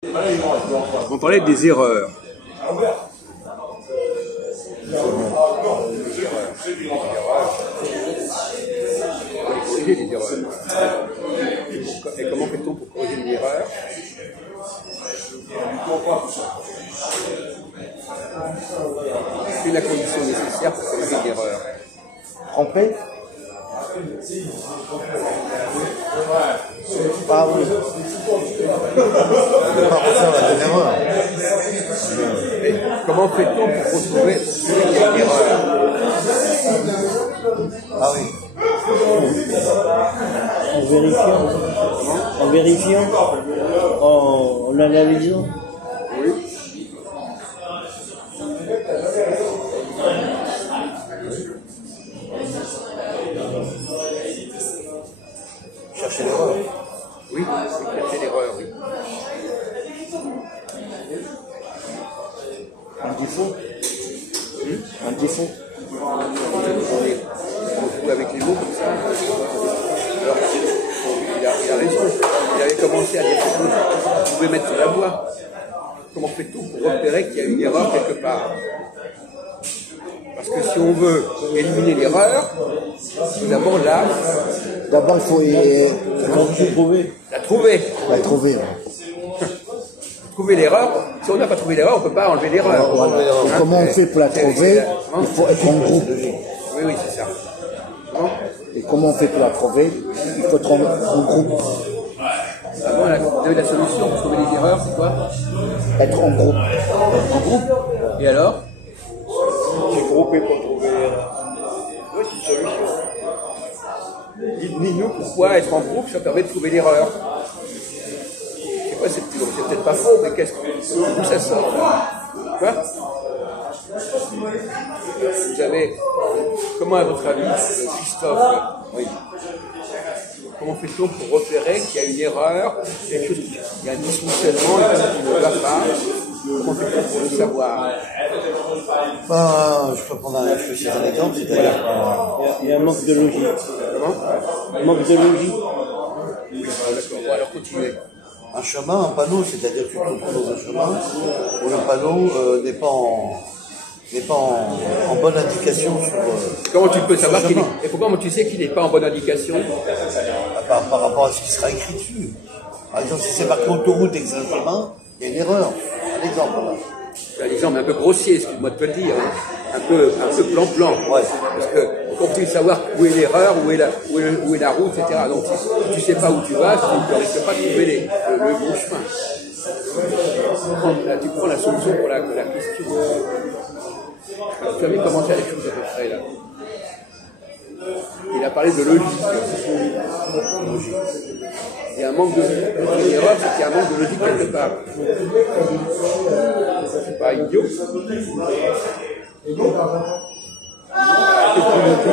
On parlait des erreurs. Corriger les erreurs. Et comment fait-on pour corriger une erreur? C'est la condition nécessaire pour corriger une erreur. Tromper? Ah oui. Pas refaire la même erreur. Mais comment fait-on pour retrouver une erreur? Ah oui. En vérifiant, en analysant. Oui. Chercher l'erreur. Oui, c'est l'erreur, oui. Un défaut. Un défaut. On joue avec les mots comme ça. Alors, il a raison. Il avait commencé à dire que vous pouvez mettre sur la voie. Comment fait-on pour repérer qu'il y a une erreur quelque part? Parce que si on veut éliminer l'erreur, d'abord là, D'abord, il faut trouver. la trouver. La trouver. Ouais. Trouver l'erreur. Si on n'a pas trouvé l'erreur, on ne peut pas enlever l'erreur. Voilà. Et comment on fait pour la trouver? Il faut être en groupe. Oui, oui, c'est ça. Comment? Et comment on fait pour la trouver? Il faut être en groupe. Avant, vous avez la solution pour trouver les erreurs, c'est quoi? Être en groupe. En groupe. Et alors? J'ai groupé pour trouver l'erreur. Oui, c'est une solution. Dites-nous pourquoi être en groupe, ça permet de trouver l'erreur. Je sais pas, c'est peut-être pas faux, mais d'où ça sort? Quoi? Vous avez, comment à votre avis, Christophe, oui, comment fait-on pour repérer qu'il y a une erreur, quelque chose, il y a un dysfonctionnement et qui ne va pas? Comment fait-on pour le savoir? Je peux citer un exemple, c'est-à-dire. Il y a un manque de logique. Comment? Un manque de logique. Oui, d'accord, bon, alors continuez. Un chemin, un panneau, c'est-à-dire que tu te retrouves dans un chemin où le panneau n'est pas en bonne indication sur. Comment tu peux savoir sur le qu'il est, chemin. et comment tu sais qu'il n'est pas en bonne indication? Par rapport à ce qui sera écrit dessus. Par exemple, si c'est marqué autoroute et que c'est un chemin, il y a une erreur. Un exemple, là. C'est un exemple un peu grossier, excuse-moi de te le dire, hein. un peu plan-plan. Ouais. Parce que pour que tu puisses savoir où est l'erreur, où est la route, etc. Donc si tu ne sais pas où tu vas, tu ne risques pas de trouver le bon chemin. Tu prends la solution pour la question. Alors, tu avais commencé à les choses à peu près là. Il a parlé de logique. Il y a un manque de logique. Une erreur, c'est qu'il y a un manque de logique quelque part. C'est pas idiot. Qu'est-ce que tu veux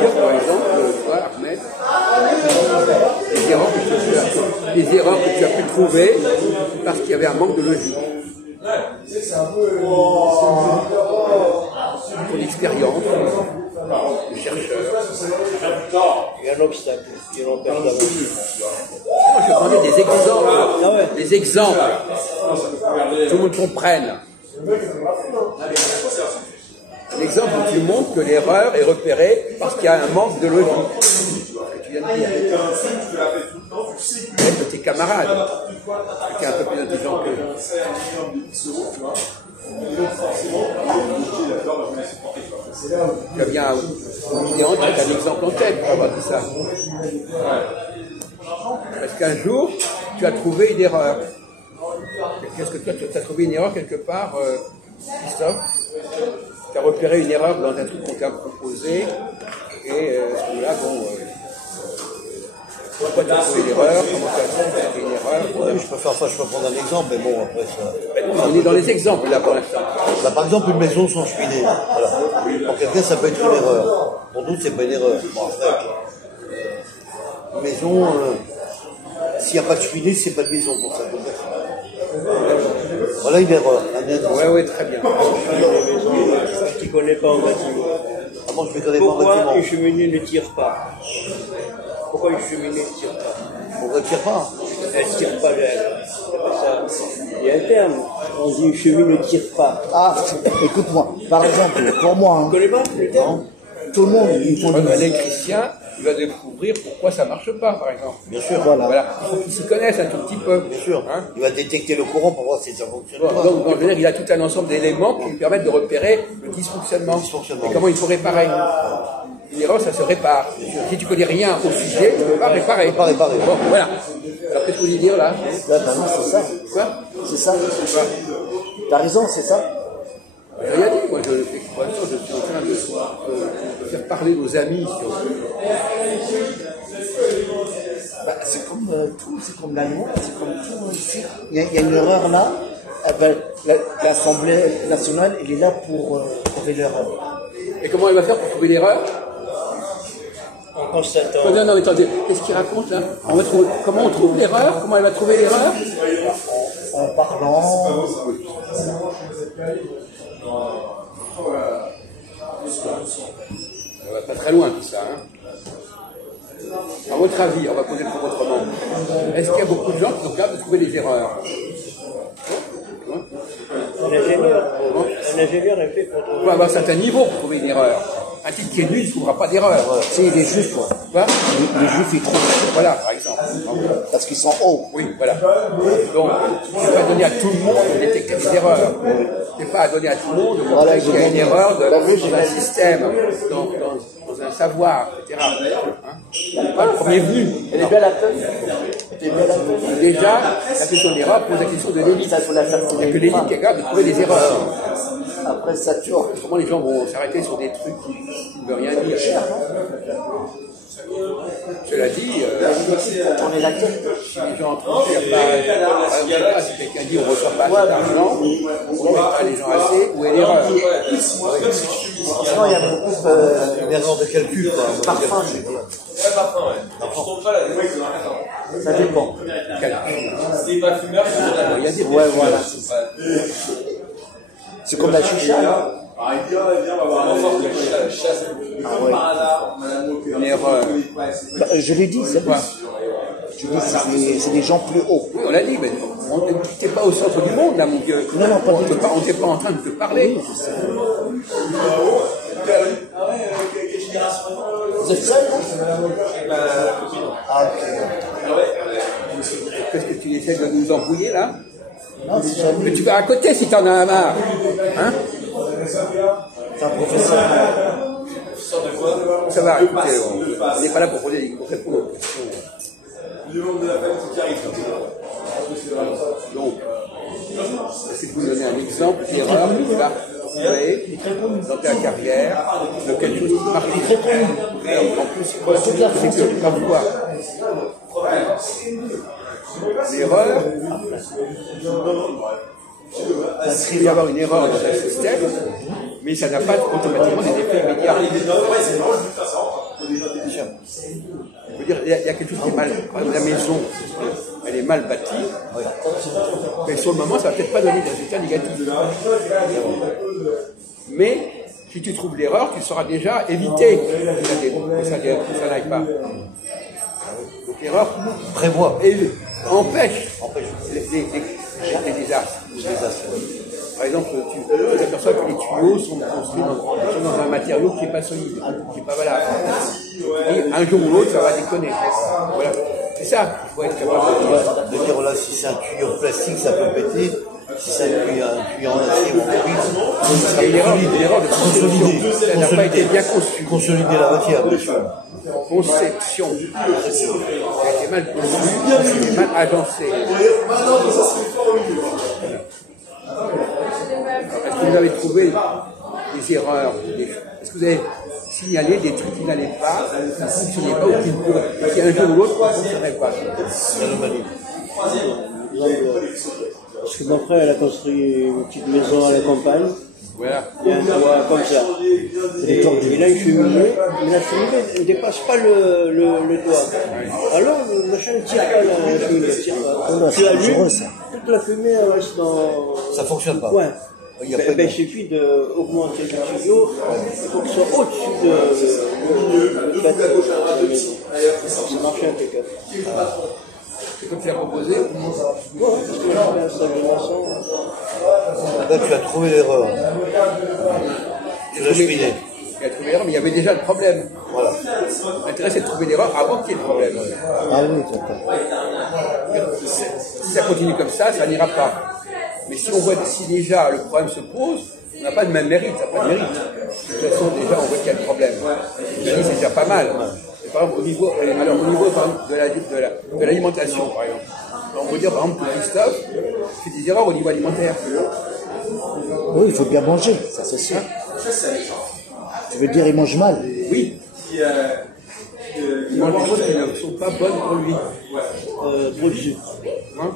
dire, par exemple, toi, Ahmed, les erreurs que tu as pu trouver parce qu'il y avait un manque de logique. Ton expérience, le chercheur. Il y a un obstacle qui l'empêche d'avancer. Moi, je demandais des exemples. Ah ouais. Des exemples. Que tout le monde comprenne. Un exemple où tu montres que l'erreur est repérée parce qu'il y a un manque de logique. Ce que tu viens de dire. Avec de tes camarades, qui est un peu plus intelligent que tu as bien une idée en tête, un exemple en tête pour avoir dit ça. Parce qu'un jour, tu as trouvé une erreur. Qu'est-ce que toi, tu as trouvé une erreur quelque part, Christophe? Tu as repéré une erreur dans un truc qu'on t'a proposé, et à ce moment-là, bon, pourquoi tu as trouvé l'erreur? Comment tu as trouvé une erreur? Oui, je peux prendre un exemple, mais bon, après ça. On est dans les exemples là pour l'instant. Bah, par exemple, une maison sans cheminée. Voilà. Pour quelqu'un, ça peut être une erreur. Pour d'autres, c'est pas une erreur. Bon, après, une maison, s'il n'y a pas de cheminée, c'est pas de maison pour ça. Voilà une erreur. Oui, très bien. Tu ne connais pas en bâtiment. Ah, moi, je ne connais pas en Pourquoi bâtiment. une cheminée ne tire pas? Pourquoi une cheminée ne tire pas? On ne retire pas. Elle ne tire pas, il y Il y a un terme. On dit une cheville ne tire pas. Ah, écoute-moi. Par exemple, pour moi, Tu connais pas le terme? tout le monde, il faut dire. L'électricien, il va découvrir pourquoi ça marche pas, par exemple. Bien sûr, Voilà. Il faut qu'il s'y connaisse un tout petit peu. bien sûr. Hein. Il va détecter le courant pour voir si ça fonctionne Bon, pas. donc, je veux dire, il a tout un ensemble d'éléments qui lui permettent de repérer le dysfonctionnement. Et comment il faut réparer. Une erreur, ça se répare. Si tu connais rien au sujet, tu ne peux pas réparer. Pas réparer. Bon, voilà. Alors, qu'est-ce que vous voulez dire là? Là, ben non, c'est ça. Quoi? C'est ça. T'as raison, c'est ça. J'ai rien dit. Moi, pour l'instant, je suis en train de faire parler nos amis sur. Bah, c'est comme tout, c'est comme la loi, c'est comme tout ici. Il y a une erreur là. Eh ben, l'Assemblée nationale, elle est là pour trouver l'erreur. Et comment elle va faire pour trouver l'erreur? En constatant. Non, mais attendez, qu'est-ce qu'il raconte là? Comment on trouve l'erreur? Comment elle va trouver l'erreur? En parlant. Ça va pas très loin tout ça. Hein. À votre avis, on va poser le problème autrement. Est-ce qu'il y a beaucoup de gens qui sont capables de trouver les erreurs? Un ingénieur est fait pour Il faut avoir un certain niveau pour trouver une erreur. Un type qui est nul ne trouvera pas d'erreur. C'est les juifs, quoi. Quoi? Les juifs, ils trouvent. Voilà, par exemple. Parce qu'ils sont hauts. Oui, voilà. Donc, ce n'est pas donné à tout le monde de détecter des erreurs. Ce n'est pas à donner à tout le monde de montrer Voilà, qu'il y a une j'ai erreur T'as vu, dans un système, dans un savoir, etc. Hein? Pas le premier venu. Elle est belle la tenue. Elle est belle la tenue. Déjà, la question de l'erreur pose la question de l'élite. Ça, il faut la faire Il n'y a que l'élite qui est capable de trouver des erreurs. Après, ça tourne. Comment les gens vont s'arrêter sur des trucs qui ne veulent rien dire? Cela dit, On est la tête. si les gens trouvent qu'il n'y a pas, si quelqu'un dit on ne reçoit pas assez d'argent, on ne met pas les gens assez, où est l'erreur? Sinon, il y a beaucoup Une erreur de calcul, quoi. parfum, je veux dire. Ça dépend. Il y a des Ouais, voilà, c'est ça. C'est comme la chicha, là. une erreur. Bah, je l'ai dit, c'est Quoi? Je dis, c'est des gens plus hauts. Oui, on l'a dit, mais tu n'es pas au centre du monde, là, mon vieux. Non, non, pas du tout. On n'était pas en train de te parler. Vous êtes seul, là? Ah, ok. Qu'est-ce que tu essaies de nous embrouiller, là? Non, c'est jamais. Mais tu vas à côté si t'en as marre. Hein? C'est un professeur. Ça va, écoutez, on n'est pas là pour poser des répondre aux questions. Donc, c'est de vous donner un exemple d'erreur que tu vas trouver dans ta carrière, de quelque chose qui marche. Très connu. Et en plus, c'est que parfois, l'erreur, il peut y avoir une erreur dans un système, mais ça n'a pas automatiquement des effets immédiats. Je veux dire, il y a quelque chose qui est mal. Par exemple, la maison, elle est mal bâtie, mais sur le moment, ça va peut-être pas donner des résultats négatifs. Mais si tu trouves l'erreur, tu sauras déjà éviter que ça n'aille pas. Donc l'erreur Prévoit. empêche les désastres. Par exemple, tu t'aperçois que les tuyaux sont construits dans un matériau qui n'est pas solide, qui n'est pas valable. Et un jour ou l'autre, ça va déconner. Voilà. C'est ça qu'il faut être capable de dire. De dire là, si c'est un tuyau en plastique, ça peut péter. Si c'est un tuyau en acier, on peut ça C'est une erreur de consolider. Ça n'a pas été bien conçu. Consolider la matière, bien sûr. Conception. Ça a été mal conçu, ça a été mal agencé. Est-ce que vous avez trouvé des erreurs? Est-ce que vous avez signalé des trucs qui n'allaient pas, qui ne fonctionnaient pas ou qui un jour ou l'autre ne fonctionneraient pas? Parce que mon frère il a construit une petite maison à la campagne. Voilà. Il y a un toit comme ça. Et il a une cheminée, mais la cheminée ne dépasse pas le toit. Alors le machin ne tire pas la cheminée. Tu l'allumes, toute la fumée elle reste dans. Ça ne fonctionne pas. Ouais. Il y a pas Il suffit d'augmenter le tuyau, il faut qu'il soit au-dessus de la maison. Ça marche impeccable. C'est toi qui l'as proposé. Là, tu as trouvé l'erreur. Tu l'as cheminé. Il a trouvé l'erreur, mais il y avait déjà le problème. Voilà. L'intérêt, c'est de trouver l'erreur avant qu'il y ait le problème. Ah oui, d'accord. Si ça continue comme ça n'ira pas. Mais si on voit si déjà le problème se pose, on n'a pas de même mérite, ça n'a pas de mérite. De toute façon, déjà, on voit qu'il y a le problème. Je dis, c'est déjà pas mal. Et par exemple, au niveau par exemple, de l'alimentation, par exemple, on peut dire par exemple que Christophe fait des erreurs au niveau alimentaire. Oui, il faut bien manger, ça c'est sûr. Tu veux dire il mange mal? Oui. Il mange des choses qui ne sont pas bonnes pour lui. Trop de sucre. Hein?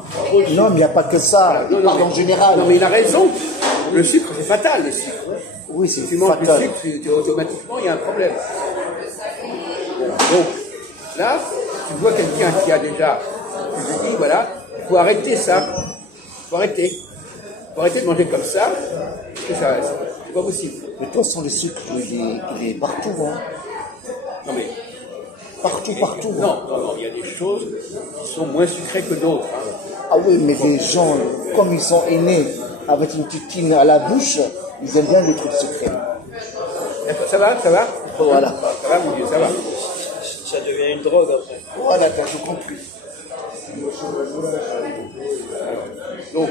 Non, mais il n'y a pas que ça. Il parle en général. Non, mais il a raison. Le sucre, c'est fatal, le sucre. Oui, c'est Si tu manges fatal. du sucre, automatiquement, il y a un problème. Donc, là, tu vois quelqu'un qui a déjà, tu lui dis, voilà, il faut arrêter ça. Il faut arrêter. Il faut arrêter de manger comme ça, parce que ça, c'est pas possible. Mais toi, sans le sucre, il est partout. Hein. Non, mais, Partout. non, il y a des choses qui sont moins sucrées que d'autres. Hein. Ah oui, mais les gens, comme ils sont aînés avec une tutine à la bouche, ils aiment bien les trucs sucrés. D'accord, ça va? Voilà. Ça va, mon Dieu, ça va. Ça devient une drogue après. Voilà, t'as tout compris. Donc,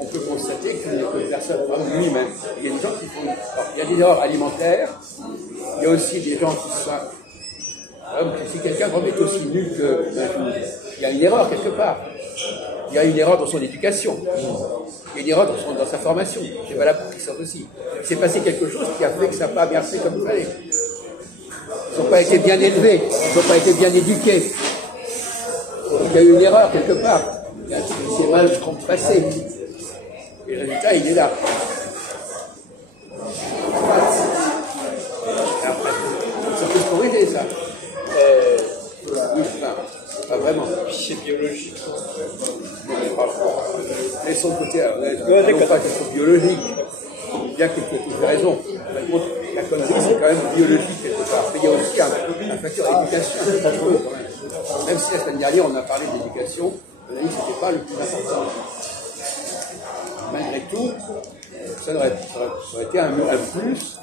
on peut constater que personne, comme lui-même, il y a des gens qui font. Alors, il y a des erreurs alimentaires, il y a aussi des gens qui sont. Si quelqu'un est aussi nul que. Il y a une erreur quelque part. Il y a une erreur dans son éducation. Il y a une erreur dans sa formation. C'est valable pour Christophe aussi. Il s'est passé quelque chose qui a fait que ça n'a pas bien fait comme il fallait. Ils n'ont pas été bien élevés, ils n'ont pas été bien éduqués. Il y a eu une erreur quelque part. Il s'est mal passé. Et le résultat, il est là. Après, ça peut se corriger, ça. Oui, enfin, pas vraiment. C'est biologique. Non, mais franchement, laissons de côté, non pas quelque chose biologique, bien que tu aies raison. Par contre, la connerie, c'est quand même biologique quelque part. Mais il y a aussi un facteur d'éducation, un peu, quand même. Même si la semaine dernière, on a parlé d'éducation, on a dit que ce n'était pas le plus important. Malgré tout, ça aurait été un plus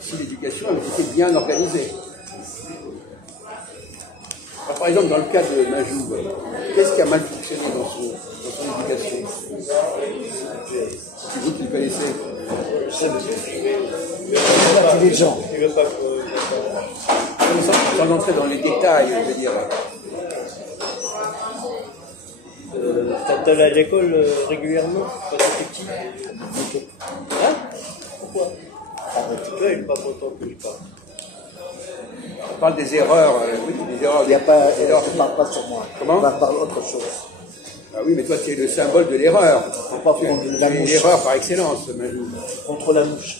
si l'éducation avait été bien organisée. Alors, par exemple, dans le cas de Majou, qu'est-ce qui a mal fonctionné dans son éducation? C'est vous qui le connaissez. Les gens. Il veut pas Sans entrer dans les détails, je veux dire. t'allais à l'école régulièrement quand t'étais petit? Hein? Pourquoi? Toi, il n'est pas content que je parle. On parle des erreurs, oui, des erreurs. Il n'y a pas, des erreurs. je ne parle pas sur moi. Comment? On va parler autre chose. Ah oui, mais toi, tu es le symbole de l'erreur. On va pas prendre Tu la es mouche. l'erreur par excellence, Majou. Contre la mouche.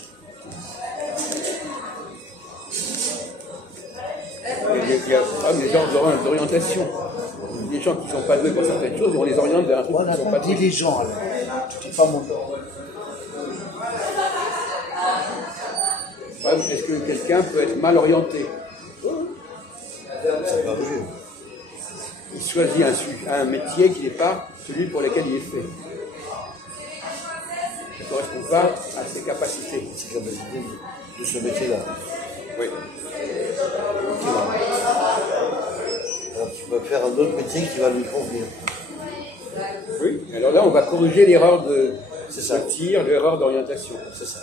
Il y a des gens d'orientation. Des gens qui ne sont pas doués pour certaines choses et on les oriente vers un truc Voilà, qui ne sont pas dis doués. les gens alors. Tu dis pas mon nom. Est-ce que quelqu'un peut être mal orienté? Ça peut arriver. Il choisit un métier qui n'est pas celui pour lequel il est fait. Ça ne correspond pas à ses capacités. C'est la base de ce métier-là. Oui. Alors, tu peux faire un autre métier qui va lui convenir. Oui. Alors là, on va corriger l'erreur de ça. tir, l'erreur d'orientation. C'est ça.